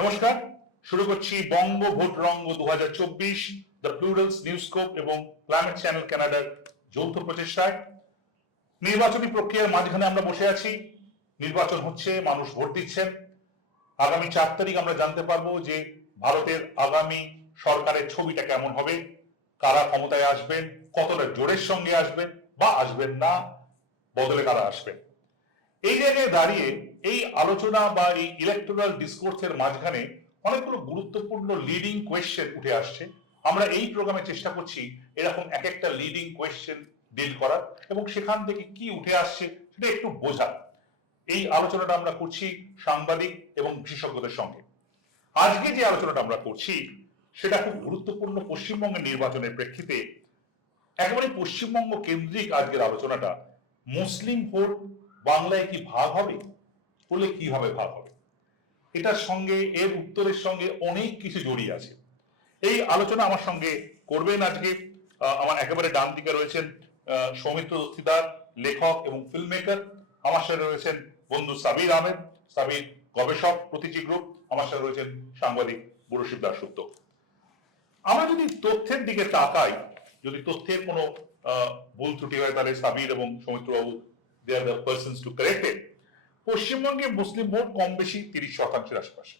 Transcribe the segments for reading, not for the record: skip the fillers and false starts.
নমস্কার, শুরু করছি বঙ্গ ভোট রঙ্গ 2024 দ্য প্লুরালস নিউজস্কোপ এবং ক্লাইমেট চ্যানেল কানাডার যৌথ প্রচেষ্টায়। নির্বাচনী প্রক্রিয়ার মাঝখানে আমরা বসে আছি। নির্বাচন হচ্ছে, মানুষ ভোট দিচ্ছেন। আগামী 4 তারিখ আমরা জানতে পারবো যে ভারতের আগামী সরকারের ছবিটা কেমন হবে, কারা ক্ষমতায় আসবেন, কতটা জোরের সঙ্গে আসবেন বা আসবেন না, বদলে কারা আসবেন। এই জায়গায় দাঁড়িয়ে এই আলোচনা বা এই ইলেকটোরাল ডিসকোর্সের মাঝখানে অনেকগুলো গুরুত্বপূর্ণ লিডিং কোয়েশ্চেন উঠে আসছে। আমরা এই প্রোগ্রামে চেষ্টা করছি এরকম এক একটা লিডিং কোয়েশ্চেন ডিল করার এবং সেখান থেকে কি উঠে আসছে সেটা একটু বোঝার। এই আলোচনাটা আমরা করছি সাংবাদিক এবং বিশেষজ্ঞদের সঙ্গে। আজকে যে আলোচনাটা আমরা করছি সেটা খুব গুরুত্বপূর্ণ পশ্চিমবঙ্গের নির্বাচনের প্রেক্ষিতে। একেবারে পশ্চিমবঙ্গ কেন্দ্রিক আজকের আলোচনাটা। মুসলিম ভোট বাংলায় কি ভাগ হবে, বলে কিভাবে ভাগ হবে, এটার সঙ্গে এর উত্তরের সঙ্গে অনেক কিছু জড়িয়ে আছে। এই আলোচনা আমার সঙ্গে করবেন আজকে আমার একেবারে ডান দিকে রয়েছেন সৌমিত্র দস্তিদার, লেখক এবং ফিল্ম মেকার। আমার সাথে রয়েছেন বন্ধু সাবির আহমেদ, সাবির গবেষক প্রতীচী গ্রুপ। আমার সাথে রয়েছেন সাংবাদিক বুরশিদ দাসগুপ্ত। আমরা যদি তথ্যের দিকে তাকাই, যদি তথ্যের কোনো ভুল ত্রুটি হয় তাহলে সাবির এবং সৌমিত্রবাবু they are the persons to correct it. পশ্চিমবঙ্গে মুসলিম ভোট কম বেশি 30% আশেপাশে।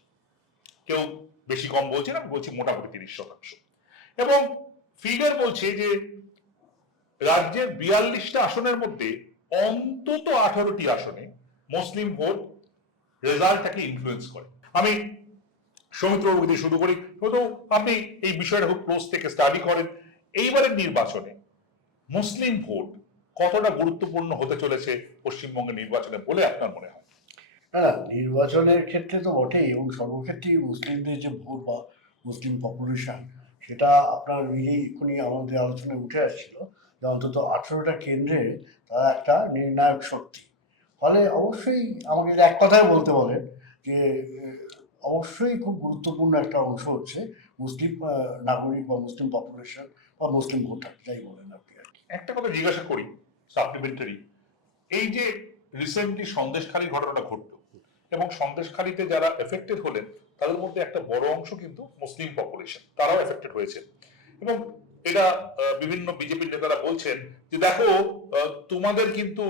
কেউ বেশি কম বলছে না, বলছি মোটামুটি 30%। এবং ফিগার বলছে যে রাজ্যের 42টা আসনের মধ্যে অন্তত 18টি আসনে মুসলিম ভোট রেজাল্টটাকে ইনফ্লুয়েন্স করে। আমি সৌমিত্রবাবু দিয়ে শুরু করি। তো আপনি এই বিষয়টা খুব ক্লোজ থেকে স্টাডি করেন। এইবারের নির্বাচনে মুসলিম ভোট কতটা গুরুত্বপূর্ণ হতে চলেছে পশ্চিমবঙ্গের নির্বাচনে বলে আপনার মনে হয়? না, নির্বাচনের ক্ষেত্রে তো বটেই, এবং সর্বক্ষেত্রেই মুসলিমদের যে ভোট বা মুসলিম পপুলেশন, সেটা আপনার এক্ষুনি আমাদের আলোচনায় উঠে আসছিল যে অন্তত 18টা কেন্দ্রে তারা একটা নির্ণায়ক শক্তি। ফলে অবশ্যই আমাকে এক কথায় বলতে বলেন যে অবশ্যই খুব গুরুত্বপূর্ণ একটা অংশ হচ্ছে মুসলিম নাগরিক বা মুসলিম পপুলেশন বা মুসলিম ভোটার, যাই বলেন আপনি। আর কি একটা কথা জিজ্ঞাসা করি সাপ্লিমেন্টারি, এই যে রিসেন্টলি সন্দেশখালীর ঘটনাটা ঘটলো এবং সন্দেশখালীতে যারা এফেক্টেড হলেন তাদের মধ্যে একটা বড় অংশ কিন্তু মুসলিম পপুলেশন, তারাও এফেক্টেড হয়েছে। এবং এটা বিভিন্ন বিজেপি নেতারা বলছেন যে দেখো তোমাদের কিন্তু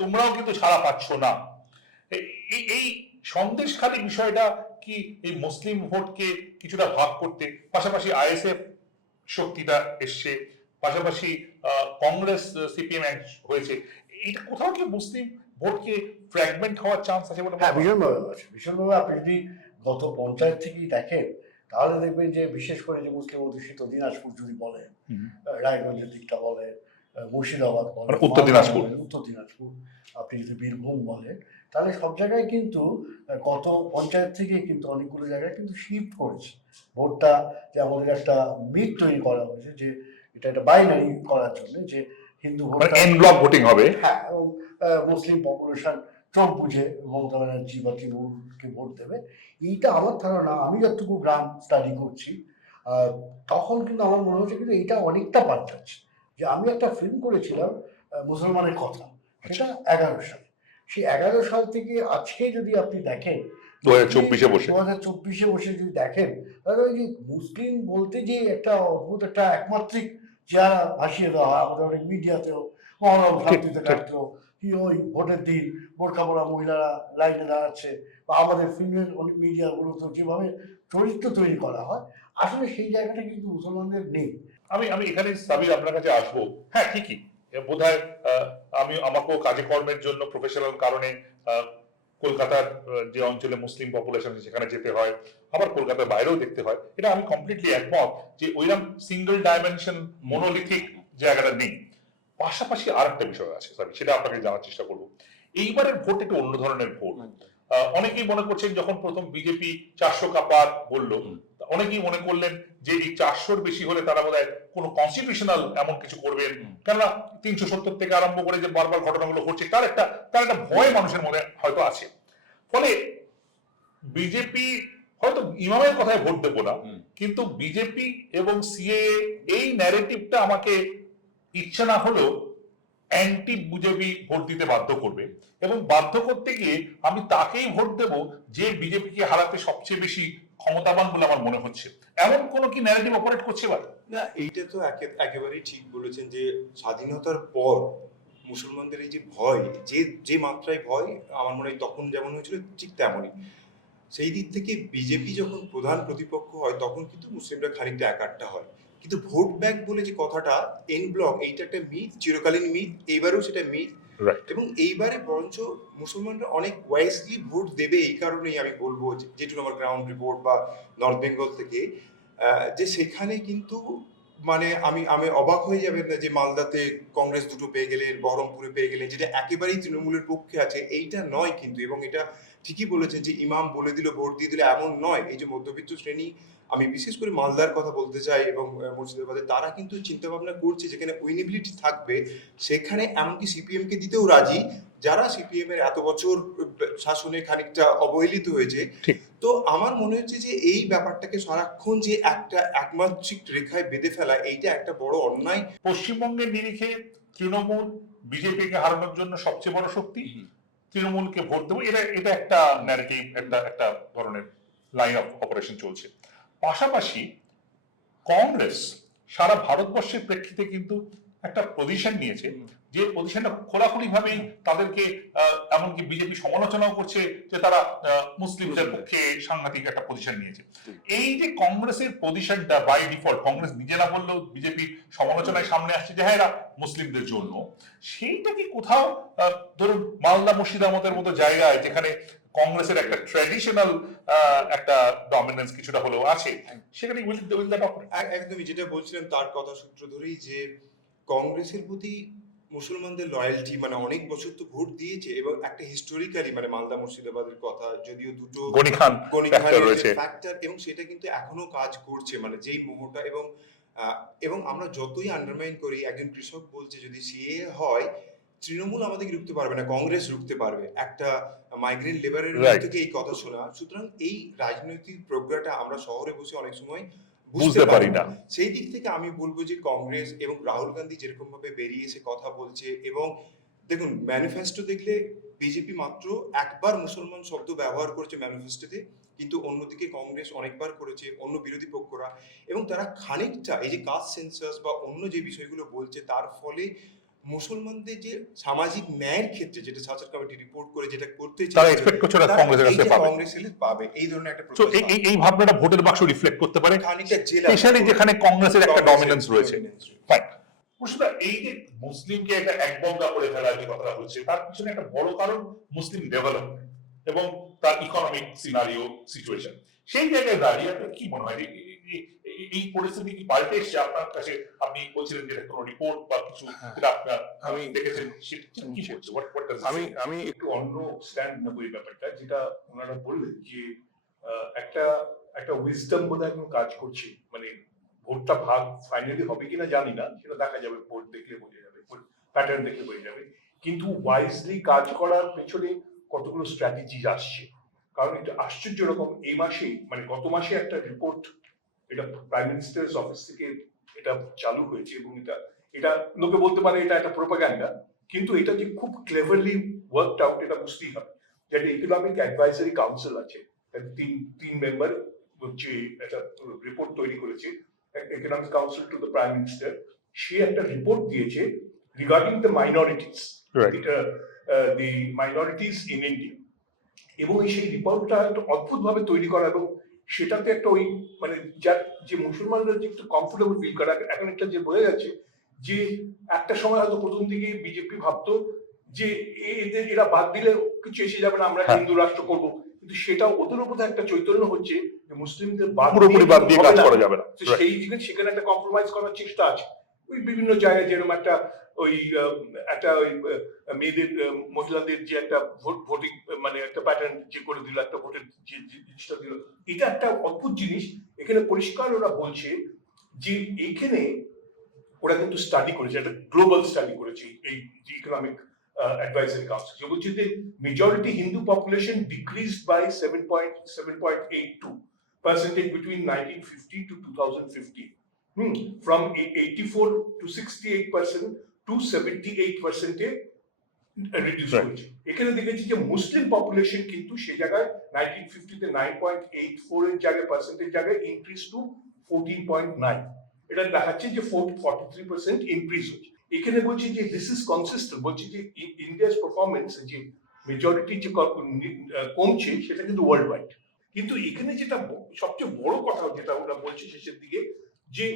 তোমরাও কিন্তু ছাড়া পাচ্ছ না। এই সন্দেশখালী বিষয়টা কি এই মুসলিম ভোটকে কিছুটা ভাগ করতে, পাশাপাশি আইএসএফ শক্তিটা এসছে, পাশাপাশি কংগ্রেস সিপিএম হয়েছে, এটা কোথাও কি মুসলিম ভোটকে ফ্র্যাগমেন্ট হওয়ার চান্স আছে বলে? হ্যাঁ, ভীষণভাবে আছে, ভীষণভাবে। আপনি যদি গত পঞ্চায়েত থেকেই দেখেন তাহলে দেখবেন যে বিশেষ করে যে মুসলিম অধ্যুষিত দিনাজপুর যদি বলেন, রায়গঞ্জের দিকটা বলেন, মুর্শিদাবাদ বলেন, উত্তর দিনাজপুর, আপনি যদি বীরভূম বলেন, তাহলে সব জায়গায় কিন্তু গত পঞ্চায়েত থেকে কিন্তু অনেকগুলো জায়গায় কিন্তু শিফট করেছে ভোটটা। যে আমাদের একটা মিট তৈরি করা হয়েছে যে এটা একটা বাইনারি করার জন্য, যে Hindu vote N block voting হবে, হ্যাঁ, এবং মুসলিম পপুলেশন চোখ বুঝে মমতা ব্যানার্জি বা তৃণমূলকে ভোট দেবে। এইটা আমার ধারণা, আমি যতটুকু গ্রাম স্টাডি করছি তখন কিন্তু আমার মনে হচ্ছে কিন্তু এইটা অনেকটা পাল্টাচ্ছে। যে আমি একটা ফিল্ম করেছিলাম মুসলমানের কথা, সেটা 11 সালে। সেই 11 সাল থেকে আজকে যদি আপনি দেখেন 2024-এ বসে যদি দেখেন, তাহলে ওই যে মুসলিম বলতে যে একটা অদ্ভুত একটা একমাত্রিক চেহারা ভাসিয়ে দেওয়া হয় আমাদের অনেক মিডিয়াতেও, মহরম শান্তিতে কাটলো, কি ওই ভোটের দিন বোরখা পরা মহিলারা লাইনে দাঁড়াচ্ছে, বা আমাদের ফিল্মের অনেক মিডিয়াগুলোতে যেভাবে চরিত্র তৈরি করা হয়, আসলে সেই জায়গাটা কিন্তু মুসলমানদের নেই। আমি এখানে সাবির আপনার কাছে আসবো। হ্যাঁ, ঠিকই, বোধহয় আমি আমাকেও কাজে কর্মের জন্য প্রফেশনাল কারণে কলকাতার যে অঞ্চলে মুসলিম পপুলেশন সেখানে যেতে হয়, আবার কলকাতার বাইরেও দেখতে হয়। এটা আমি কমপ্লিটলি একমত যে ওইরকম সিঙ্গেল ডাইমেনশন মনোলিথিক জায়গাটা নেই। পাশাপাশি আর একটা বিষয় আছে, সেটা আপনাকে জানার চেষ্টা করবো। এইবারের ভোট একটু অন্য ধরনের ভোট। অনেকেই মনে করছেন যখন প্রথম বিজেপি 400 কাপার বললো, অনেকেই মনে করলেন যে এই 400-র বেশি হলে তারা বোধহয় কোনো কনস্টিটিউশনাল এমন কিছু করবেন, কেননা 370 থেকে আরম্ভ করে যে বারবার ঘটনাগুলো ঘটছে তার একটা ভয় মানুষের মনে হয়তো আছে। ফলে বিজেপি হয়তো ইমামের কথায় ভোট দেবো না, কিন্তু বিজেপি এবং সিএএ এই ন্যারেটিভটা আমাকে ইচ্ছা না হলেও অ্যান্টি বিজেপি ভোট দিতে বাধ্য করবে, এবং বাধ্য করতে গিয়ে আমি তাকেই ভোট দেব যে বিজেপিকে হারাতে সবচেয়ে বেশি ক্ষমতাবান বলে আমার মনে হচ্ছে। এমন কোন কি ন্যারেটিভ অপারেট করছে এবার? না, এইটা তো একেবারেই ঠিক বলেছেন যে স্বাধীনতার পর মুসলমানদের এই যে ভয়, যে যে মাত্রায় ভয়, আমার মনে হয় তখন যেমন হয়েছিল ঠিক তেমনই। সেই দিক থেকে বিজেপি যখন প্রধান প্রতিপক্ষ হয় তখন কিন্তু মুসলিমরা খানিকটা একাট্টা হয়। কিন্তু ভোট ব্যাংক বলে যে কথাটা, এন ব্লক, এইটা একটা মিথ, চিরকালীন মিথ, এইবারেও সেটা মিথ। এবং এইবারে বরঞ্চ মুসলমানরা অনেক ওয়াইজলি ভোট দেবে, এই কারণেই আমি বলবো যেটুকু আমার গ্রাউন্ড রিপোর্ট বা নর্থ বেঙ্গল থেকে, যে সেখানে কিন্তু মানে আমি আমি অবাক হয়ে যাবেন না যে মালদাতে কংগ্রেস দুটো পেয়ে গেলেন, বহরমপুরে পেয়ে গেলেন, যেটা একেবারেই তৃণমূলের পক্ষে আছে, এইটা নয় কিন্তু। এবং এটা ঠিকই বলেছেন যে ইমাম বলে দিল ভোট দিয়ে দিলে, এমন নয়। এই যে মধ্যবিত্ত শ্রেণী, আমি বিশেষ করে মালদার কথা বলতে চাই এবং মুর্শিদাবাদে, তারা কিন্তু চিন্তা ভাবনা করছে যেখানে উইনেবিলিটি থাকবে সেখানে এমনকি সিপিএম কে দিতেও রাজি, যারা সিপিএম এর এত বছর শাসনে খানিকটা অবহেলিত হয়েছে। তো আমার মনে হচ্ছে যে এই ব্যাপারটাকে সারাক্ষণ যে একটা একমাত্রিক রেখায় বেঁধে ফেলা, এইটা একটা বড় অন্যায়। পশ্চিমবঙ্গের নিরিখে তৃণমূল বিজেপিকে হারানোর জন্য সবচেয়ে বড় শক্তি, তৃণমূলকে ভোট দেবো, এটা একটা ন্যারেটিভ, একটা ধরনের লাইন অফ অপারেশন চলছে। পাশাপাশি কংগ্রেস সারা ভারতবর্ষের প্রেক্ষিতে কিন্তু একটা পজিশন নিয়েছে, যে পজিশনটা খোলাখুলি ভাবেই তাদেরকে এমনকি বিজেপি সমালোচনাও করছে যে তারা মুসলিমদের পক্ষে সাংঘাতিক একটা পজিশন নিয়েছে। এই যে কংগ্রেসের পজিশনটা বাই ডিফল্ট, কংগ্রেস নিজে না বললেও বিজেপি সমালোচনায় সামনে আসছে যে হ্যাঁ এরা মুসলিমদের জন্য, সেইটা কি কোথাও ধরুন মালদা মুর্শিদাবাদের মতো জায়গায় যেখানে কংগ্রেসের একটা ট্র্যাডিশনাল একটা ডমিনেন্স কিছুটা হলেও আছে, সেখানে একদমই যেটা বলছিলাম তার কথা সূত্র ধরেই, যে কংগ্রেসের প্রতি মুসলমানদের লয়্যালটি, মানে অনেক বছর তো ভোট দিয়েছে, এবং একটা হিস্টোরিক্যালি মানে মালদা মুর্শিদাবাদের কথা, যদিও দুটো গনি খান ফ্যাক্টর, এবং সেটা কিন্তু এখনো কাজ করছে, মানে যেই মোহটা। এবং আমরা যতই আন্ডারমাইন করি, একজন কৃষক বলছে যদি সিএ হয় তৃণমূল আমাদেরকে রুখতে পারবে না, কংগ্রেস রুখতে পারবে, একটা মাইগ্রেন্ট লেবারের থেকে এই কথা শোনা। সুতরাং এই রাজনৈতিক প্রজ্ঞাটা আমরা শহরে বসে অনেক সময় বুঝতে পারি না। সেই দিক থেকে আমি বলবো যে কংগ্রেস এবং রাহুল গান্ধী যেরকম ভাবে বেরিয়ে এসে কথা বলছে, এবং দেখুন ম্যানিফেস্টো দেখলে বিজেপি মাত্র একবার মুসলমান শব্দ ব্যবহার করেছে ম্যানিফেস্টোতে, কিন্তু অন্যদিকে কংগ্রেস অনেকবার করেছে, অন্য বিরোধী পক্ষরা, এবং তারা খানিকটা এই যে কাস্ট সেন্সাস বা অন্য যে বিষয়গুলো বলছে, তার ফলে মুসলমানদের যে সামাজিক ন্যায়ের ক্ষেত্রে, যেটা সাচার কমিটি রিপোর্ট করে যেটা করতে কংগ্রেস পাবে, এই ধরনের একটা এই ভাবনাটা ভোটের বাক্স রিফ্লেক্ট করতে পারে, স্পেশালি যেখানে কংগ্রেসের একটা ডমিনেন্স রয়েছে। এই যে মুসলিমকে একটা একবঙ্গা করে ফেলা যে কথা হচ্ছে, তার পিছনে একটা বড় কারণ মুসলিম ডেভেলপমেন্ট এবং তার ইকোনমিক সিনারিও সিচুয়েশন। সেই জায়গায় দাঁড়িয়ে আপনার কি মনে হয় এই পরিস্থিতি কি পাল্টে এসছে আপনার কাছে? আপনি বলছিলেন যে কোনো রিপোর্ট বা কিছু আপনার আমি দেখেছেন, আমি একটু অন্য স্ট্যান্ড নেব এই ব্যাপারটা, যেটা ওনারা বললেন যে একটা উইজডম বোধহয় এখন কাজ করছে, মানে ভোটটা ভাগ ফাইনালি হবে কিনা জানি না, সেটা দেখা যাবে, ভোট দেখলে বোঝা যাবে, প্যাটার্ন দেখলে বোঝা যাবে। কিন্তু ওয়াইজলি কাজ করার পেছনে কতগুলো স্ট্র্যাটেজি আসছে। কারণ এটা আশ্চর্য রকম, এই মাসেই মানে গত মাসে একটা রিপোর্ট, এটা প্রাইম মিনিস্টার্স অফিস থেকে এটা চালু হয়েছে, এবং এটা লোকে বলতে পারে এটা একটা প্রোপাগান্ডা, কিন্তু এটা যে খুব ক্লেভারলি ওয়ার্কড আউট, এটা বুঝতেই হবে। যেটা ইকোনমিক অ্যাডভাইজারি কাউন্সিল আছে, তিন মেম্বার হচ্ছে একটা রিপোর্ট তৈরি করেছে, economic council to the prime minister. সে একটা রিপোর্ট দিয়েছে regarding the minorities, the minorities in India, এবং সেই রিপোর্টটা একটা অদ্ভুত ভাবে তৈরি করা, এবং সেটাতে একটা ওই মানে যার যে মুসলমানরা যে একটু কমফোর্টেবল ফিল করা, এখন একটা যে বোঝা যাচ্ছে যে একটা সময় হয়তো প্রথম দিকে বিজেপি ভাবতো যে এরা বাদ দিলে কিছু এসে যাবে না, আমরা হিন্দু রাষ্ট্র করবো, কিন্তু সেটা ওদের উপর একটা চৈতন্য হচ্ছে যে মুসলিমদের পুরোপুরি বাদ দিয়ে কাজ করা যাবে না, সেই সেখানে একটা কম্প্রোমাইজ করার চেষ্টা আছে। ওই বিভিন্ন জায়গায় যেরকম একটা ওই মেয়েদের মহিলাদের যে একটা ভোটিং মানে একটা প্যাটার্ন যে করে দিল, একটা ভোটের যে জিনিসটা দিল, এটা একটা অদ্ভুত জিনিস। এখানে পরিষ্কার ওরা বলছে যে এইখানে ওরা কিন্তু স্টাডি করেছে, একটা গ্লোবাল স্টাডি করেছে এই ইকোনমিক advisory council, যে বলছে যে majority Hindu population decreased by 7.82% between 1950 to 2015, from 84 to 68% 278%-এ রিডিউস Right. হয়েছে। এখানে দেখেছি যে মুসলিম পপুলেশন কিন্তু সে জায়গায় 1950-তে 9.84 এর জায়গায় পার্সেন্টেজ জায়গায় ইনক্রিজ টু 14.9। এটা দেখাচ্ছে যে 43% ইনক্রিজ হচ্ছে। এখানে বলছি যে দিস ইজ কনসিস্টেন্ট, বলছি যে ইন্ডিয়াস পারফরমেন্স যে মেজরিটি যে কমছে সেটা কিন্তু ওয়ার্ল্ড ওয়াইড। কিন্তু এখানে যেটা সবচেয়ে বড় কথা যেটা ওরা বলছে শেষের দিকে, যে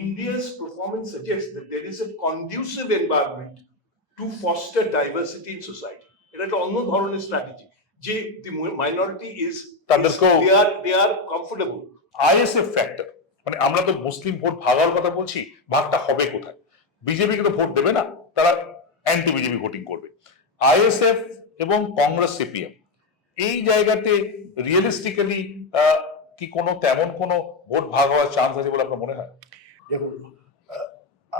India's performance suggest that there is a conducive environment to foster diversity in society. এটা একটা অন্য ধরনের স্ট্র্যাটেজি, যে দি মাইনরিটি ইজ তাদেরকেও- দে আর কমফোর্টেবল। আইএসএফ ফ্যাক্টর, মানে আমরা তো মুসলিম ভোট ভাগার কথা বলছি, ভাগটা হবে কোথায়? বিজেপিকে তো ভোট দেবে না, তারা অ্যান্টি বিজেপি ভোটিং করবে। আইএসএফ এবং কংগ্রেস সিপিএম এই জায়গাতে রিয়েলিস্টিক্যালি কি কোনো তেমন কোনো ভোট ভাগ হওয়ার চান্স আছে বলে আপনার মনে হয়? দেখুন,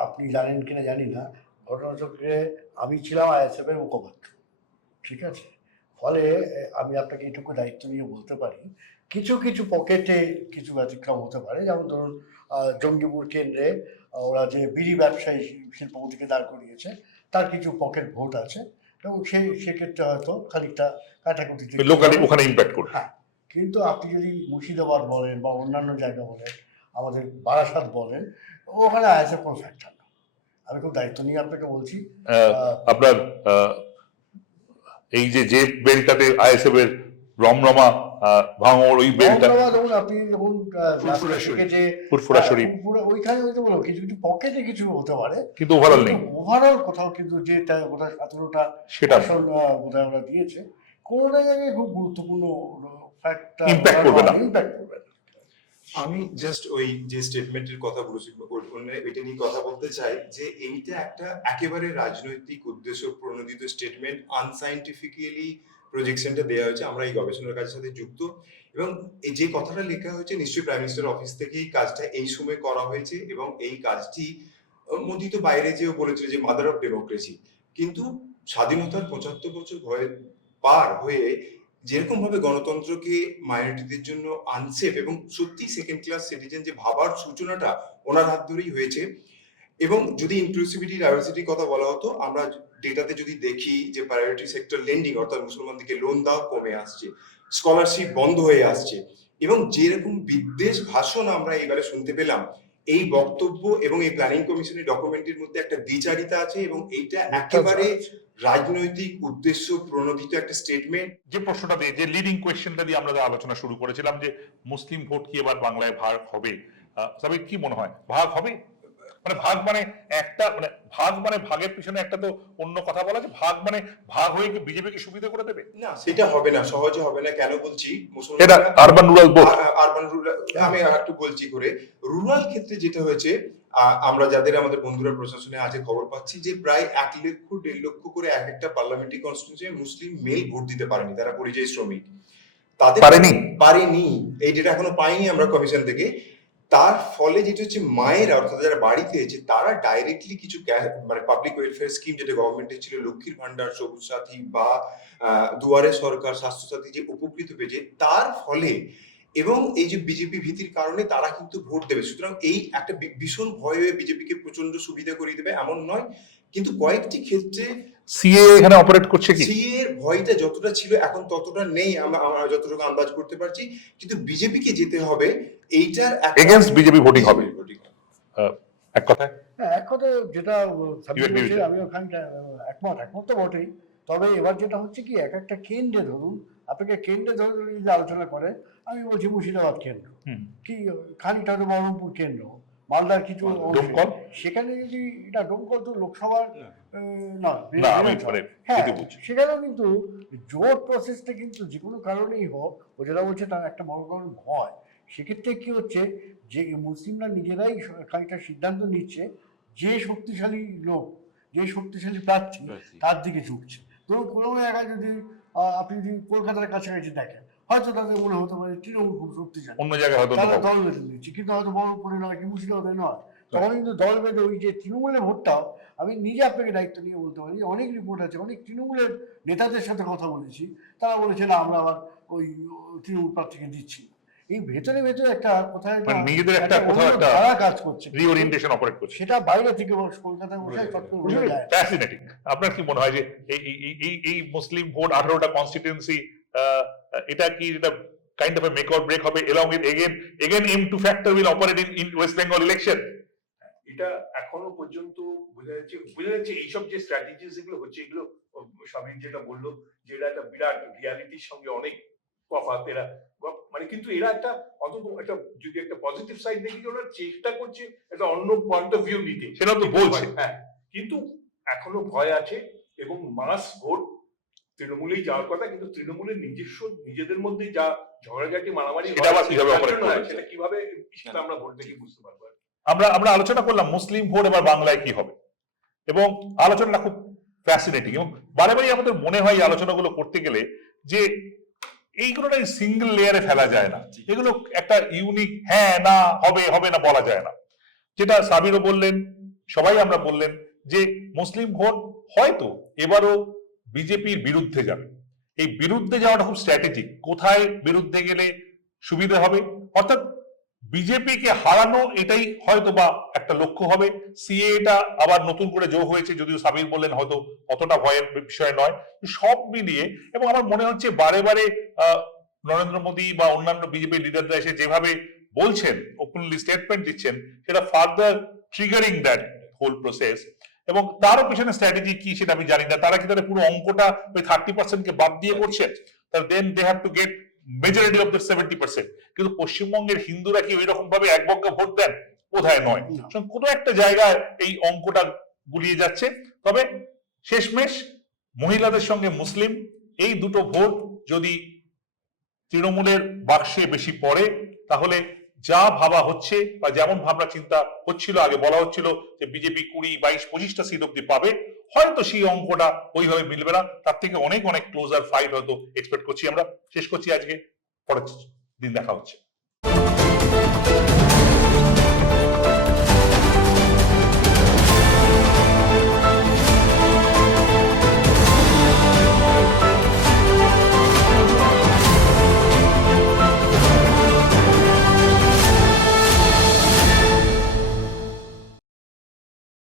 আপনি জানেন কিনা জানি না, ঘটনাচক্রে আমি ছিলাম আইএসএফ এর মুখপাত্র, ঠিক আছে? ফলে আমি আপনাকে এইটুকু দায়িত্ব নিয়ে বলতে পারি, কিছু কিছু পকেটে কিছু ব্যতিক্রম হতে পারে। যেমন ধরুন, জঙ্গিপুর কেন্দ্রে ওরা যে বিড়ি ব্যবসায়ী শিল্পপতিকে দাঁড় করিয়েছে, তার কিছু পকেট ভোট আছে, এবং সেক্ষেত্রে হয়তো খানিকটা কাটাকুটিতে লোকালি ওখানে ইম্প্যাক্ট করবে। হ্যাঁ, কিন্তু আপনি যদি মুর্শিদাবাদ বলেন বা অন্যান্য জায়গা বলেন, আমাদের বারাসাত বলেন, ওখানে আইএসএফ কোনো ফ্যাক্টর না। আমি খুব দায়িত্ব নিয়ে আপনাকে বলছি। আপনার এই যে বেলটাতে আইএসএফ এর রমরমা ভাঙর, ওই বেলটা ধরুন, আপনি যখন ফুরফুরা শরীফ, ওইখানে হয়তো বলো কিছু কিছু পকেটে কিছু হতে পারে, কিন্তু ওভারঅল নেই। ওভারঅল কোথাও কিন্তু যে বোধহয় 17টা সেটা আসন বোধহয় আমরা দিয়েছে, কোনো জায়গায় খুব গুরুত্বপূর্ণ ফ্যাক্টর Impact করবে না। ইম্প্যাক্ট করবে না। আমি জাস্ট ওই যে স্টেটমেন্টের কথা বলেছি এটা নিয়ে কথা বলতে চাই, যে এইটা একটা একেবারে রাজনৈতিক উদ্দেশ্য প্রণোদিত স্টেটমেন্ট, আনসাইন্টিফিক্যালি প্রজেকশনটা দেওয়া হয়েছে। আমরা এই গবেষণার কাজের সাথে যুক্ত, এবং এই যে কথাটা লেখা হয়েছে নিশ্চয়ই প্রাইম মিনিস্টার অফিস থেকেই কাজটা এই সময় করা হয়েছে, এবং এই কাজটি মোদি তো বাইরে যেও বলেছিল যে মাদার অফ ডেমোক্রেসি, কিন্তু স্বাধীনতার 75 বছর পার হয়ে যেরকম ভাবে গণতন্ত্রকে মাইনরিটিদের জন্য আনসেফ এবং সত্যি সেকেন্ড ক্লাস সিটিজেন যে ভাবার সূচনাটা ওনার হাত ধরেই হয়েছে। এবং যদি ইনক্লুসিভিটি ডাইভার্সিটির কথা বলা হতো, আমরা ডেটাতে যদি দেখি যে প্রায়োরিটি সেক্টর লেন্ডিং অর্থাৎ মুসলমানদেরকে লোন দেওয়া কমে আসছে, স্কলারশিপ বন্ধ হয়ে আসছে, এবং যেরকম বিদ্বেষ ভাষণ আমরা এবারে শুনতে পেলাম, এই বক্তব্য এবং এই প্ল্যানিং কমিশনের ডকুমেন্টের মধ্যে একটা দ্বিচারিতা আছে, এবং এইটা একেবারে রাজনৈতিক উদ্দেশ্য প্রণোদিত একটা স্টেটমেন্ট। যে প্রশ্নটা দিয়ে, যে লিডিং কোয়েশ্চেনটা দিয়ে আমরা আলোচনা শুরু করেছিলাম, যে মুসলিম ভোট কি এবার বাংলায় ভাগ হবে, তবে কি মনে হয় ভাগ হবে? মানে ভাগ মানে একটা, মানে ভাগ মানে ভাগের পিছনে একটা তো অন্য কথা বলা, যে ভাগ মানে ভাগ হয়ে কি বিজেপিকে সুবিধা করে দেবে? না, সেটা হবে না, সহজে হবে না। কেন বলছি? এটা urban rural both. Urban rural আমি একটু বলছি করে। রুরাল ক্ষেত্রে যেটা হয়েছে, আমরা যাদের আমাদের বন্ধুরা প্রশাসনে আছে খবর পাচ্ছি যে প্রায় 1 লক্ষ 1.5 লক্ষ করে এক একটা পার্লামেন্টারি কনস্টিটিউয়েন্সি মুসলিম মেল ভোট দিতে পারেনি, তারা পরিযায়ী শ্রমিক, তাদের পারেনি। এই ডেটা এখনো পাইনি আমরা কমিশন থেকে। তার ফলে যেটা হচ্ছে, মায়েরা অর্থাৎ যারা বাড়িতে আছে তারা ডাইরেক্টলি কিছু মানে পাবলিক ওয়েলফেয়ার স্কিম যেটা গভর্নমেন্টের ছিল, লক্ষ্মীর ভান্ডার, সবুজ সাথী বা দুয়ারে সরকার, স্বাস্থ্য সাথী, যে উপকৃত পেয়েছে তার ফলে, এবং এই যে বিজেপি ভীতির কারণে তারা কিন্তু ভোট দেবে। সুতরাং এই একটা ভীষণ ভয় হয়ে বিজেপিকে প্রচন্ড সুবিধা করে দেবে এমন নয়, কিন্তু কয়েকটি ক্ষেত্রে সিএ এখানে অপারেট করছে কি? সিএ এর ভয়টা যতটা ছিল এখন ততটা নেই, আমরা যতটুকু আন্দাজ করতে পারছি, কিন্তু বিজেপিকে যেতে হবে এইটার এগেইনস্ট বিজেপি ভোটিং হবে এক কথায়। হ্যাঁ, এক কথা যেটা আমিও খানিকটা একমত তো বটেই। তবে এবার যেটা হচ্ছে কি, এক একটা কেন্দ্রে ধরুন, আপনাকে কেন্দ্রে ধরে যদি আলোচনা করে, আমি বলছি মুর্শিদাবাদ কেন্দ্র, কি খানিকটা হয়তো বহরমপুর কেন্দ্র, মালদার কিছু দমকল, সেখানে যদি এটা দমকল তো লোকসভার নয়, হ্যাঁ, সেখানেও কিন্তু জোট প্রসেসটা কিন্তু যে কোনো কারণেই হোক, ও যেটা বলছে তার একটা বড় কারণ ভয়। সেক্ষেত্রে কি হচ্ছে, যে মুসলিমরা নিজেরাই খানিকটা সিদ্ধান্ত নিচ্ছে, যে শক্তিশালী লোক, যে শক্তিশালী প্রার্থী তার দিকে ঝুঁকছে। ধরুন কোনো জায়গায় যদি আপনি যদি কলকাতার কাছাকাছি দেখেন, হয়তো তাদের মনে হতে পারে তৃণমূল খুব শক্তিশালী, অন্য জায়গায় হয়তো তারা দল বেঁধে নিচ্ছে, কিন্তু হয়তো বহরমপুরে নয় কি মুর্শিদাবাদে নয়, তখন কিন্তু দল বেঁধে ওই যে তৃণমূলের ভোটটাও, আমি নিজে আপনাকে দায়িত্ব নিয়ে বলতে পারি, অনেক রিপোর্ট আছে, অনেক তৃণমূলের নেতাদের সাথে কথা বলেছি, তারা বলেছে না আমরা আবার ওই তৃণমূল প্রার্থীকে দিচ্ছি। এই ভেতরে ভেতরে একটা কোথায় মানে নিজেদের একটা কোথাও অন্য একটা ধারা কাজ করছে, রিওরিয়েন্টেশন অপারেট করছে। সেটা বাইরে থেকে কলকাতায় বসে চট করে বোঝা যায়। ফ্যাসিনেটিং। আপনার কি মনে হয় যে এই মুসলিম ভোট 18টা কনস্টিটিউয়েন্সি, এটা কি এটা kind of a make or break হবে along with again M2 factor will operate in West Bengal election? এটা এখনো পর্যন্ত বোঝা যাচ্ছে এইসব যে স্ট্র্যাটেজিস এগুলো হচ্ছে, এগুলো স্বামী যেটা বললো যে এরা একটা বিরাট রিয়ালিটির সঙ্গে অনেক তফাৎ এরা, মানে কিন্তু এরা একটা অন্তত একটা যদি একটা পজিটিভ সাইড দেখি, ওরা চেষ্টা করছে একটা অন্য পয়েন্ট অফ ভিউ নিতে, সেটা তো বলছে। হ্যাঁ, কিন্তু এখনো ভয় আছে এবং মাস ভোট তৃণমূলেই যাওয়ার কথা, কিন্তু তৃণমূলের নিজেদের মধ্যে যা ঝগড়াঝাটি মারামারি সেটা আবার কিভাবে operate করবে? সেটা কিভাবে সেটা আমরা ভোট দেখে বুঝতে পারবো। আমরা আলোচনা করলাম মুসলিম ভোট এবার বাংলায় কি হবে, এবং আলোচনাটা খুব ফ্যাসিনেটিং, এবং বারে বারে আমাদের মনে হয় এই আলোচনাগুলো করতে গেলে যে এইগুলোটা সিঙ্গেল লেয়ারে ফেলা যায় না, এগুলো একটা ইউনিক হ্যাঁ না হবে না বলা যায় না। যেটা সাবিরও বললেন, সবাই আমরা বললেন যে মুসলিম ভোট হয়তো এবারও বিজেপির বিরুদ্ধে যাবে। এই বিরুদ্ধে যাওয়াটা খুব স্ট্র্যাটেজিক, কোথায় বিরুদ্ধে গেলে সুবিধা হবে, অর্থাৎ বিজেপিকে হারানো, এটাই হয়তো বা একটা লক্ষ্য হবে। সিএটা আবার নতুন করে যোগ হয়েছে, যদিও সাবির বললেন হয়তো অতটা ভয়ের বিষয় নয়। সব মিলিয়ে, এবং আমার মনে হচ্ছে বারে বারে নরেন্দ্র মোদী বা অন্যান্য বিজেপি লিডাররা এসে যেভাবে বলছেন, ওপেনলি স্টেটমেন্ট দিচ্ছেন, সেটা further triggering that whole process. এবং তারও পিছনে স্ট্র্যাটেজি কি সেটা আমি জানি না। তারা কি তাহলে পুরো অঙ্কটা ওই 30% কে বাদ দিয়ে করছে? তাহলে then they have to get majority of the 70%। কিন্তু পশ্চিমবঙ্গের হিন্দুরা কি ওই রকম ভাবে একবঙ্গে ভোট দেন? বোধহয় নয়। কোনো একটা জায়গায় এই অঙ্কটা গুলিয়ে যাচ্ছে। তবে শেষমেশ মহিলাদের সঙ্গে মুসলিম এই দুটো ভোট যদি তৃণমূলের বাক্সে বেশি পড়ে, তাহলে যা ভাবা হচ্ছে বা যেমন ভাবনা চিন্তা হচ্ছিল, আগে বলা হচ্ছিল যে বিজেপি 20, 22, 25টা সিট অব্দি পাবে, হয়তো সেই অঙ্কটা ওইভাবে মিলবে না, তার থেকে অনেক অনেক ক্লোজার ফাইট হয়তো এক্সপেক্ট করছি আমরা। শেষ করছি আজকে, পরের দিন দেখা হচ্ছে।